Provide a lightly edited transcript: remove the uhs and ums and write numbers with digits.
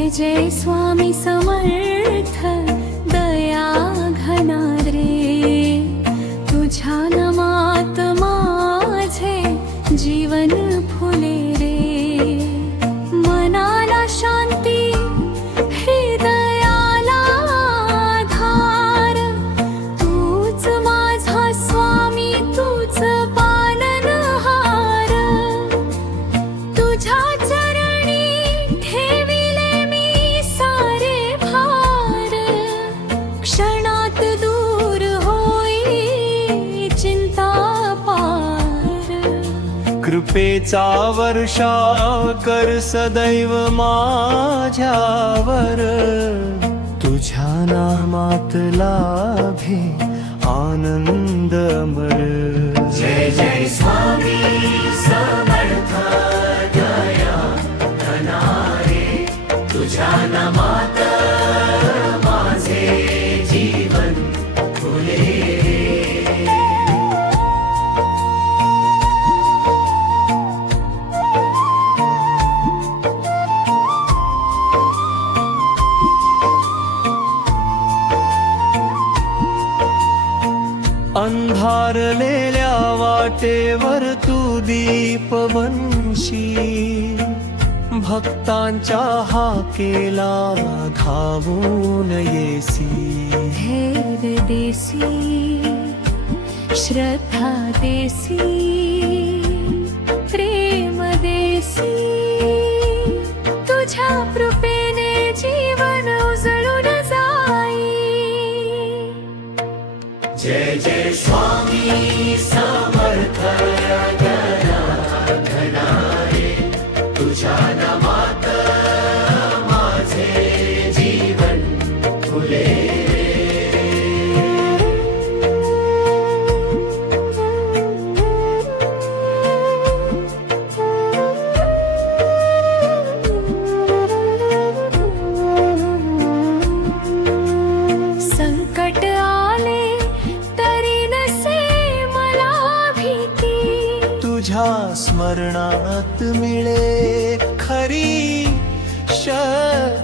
जय जय स्वामी समर्थ दया घना रे, तुझ्या नामात माझे जीवन फुले रे, मनाला शांती हृदयाला आधार, तूच माझा स्वामी तूच पालनहार, तुझ्या चरणी ठेविले मी सारे भार, क्षणात दूर होई चिंता पार, कृपेचा वर्षा कर सदैव माझ्यावर, तुझ्या नामात लाभे आनंद अमर। जय जय स्वामी समर्थ दया घना रे, तुझ्या नामात माझे जीवन फुले रे। अंधारलेल्या वाटेवर तू दीप बनशी, भक्तांच्या हाकेला धावून येसी, धैर्य देसी श्रद्धा देसी प्रेम देसी, तुझ्या कृपेने जीवन उजळून जाई। जय जय स्वामी समर्थ दया घना रे, तुझ्या नामात माझे जीवन फुले रे। संकट आले तरी नसे मला भीती, तुझ्या स्मरणात मिळे खरी शक्ती।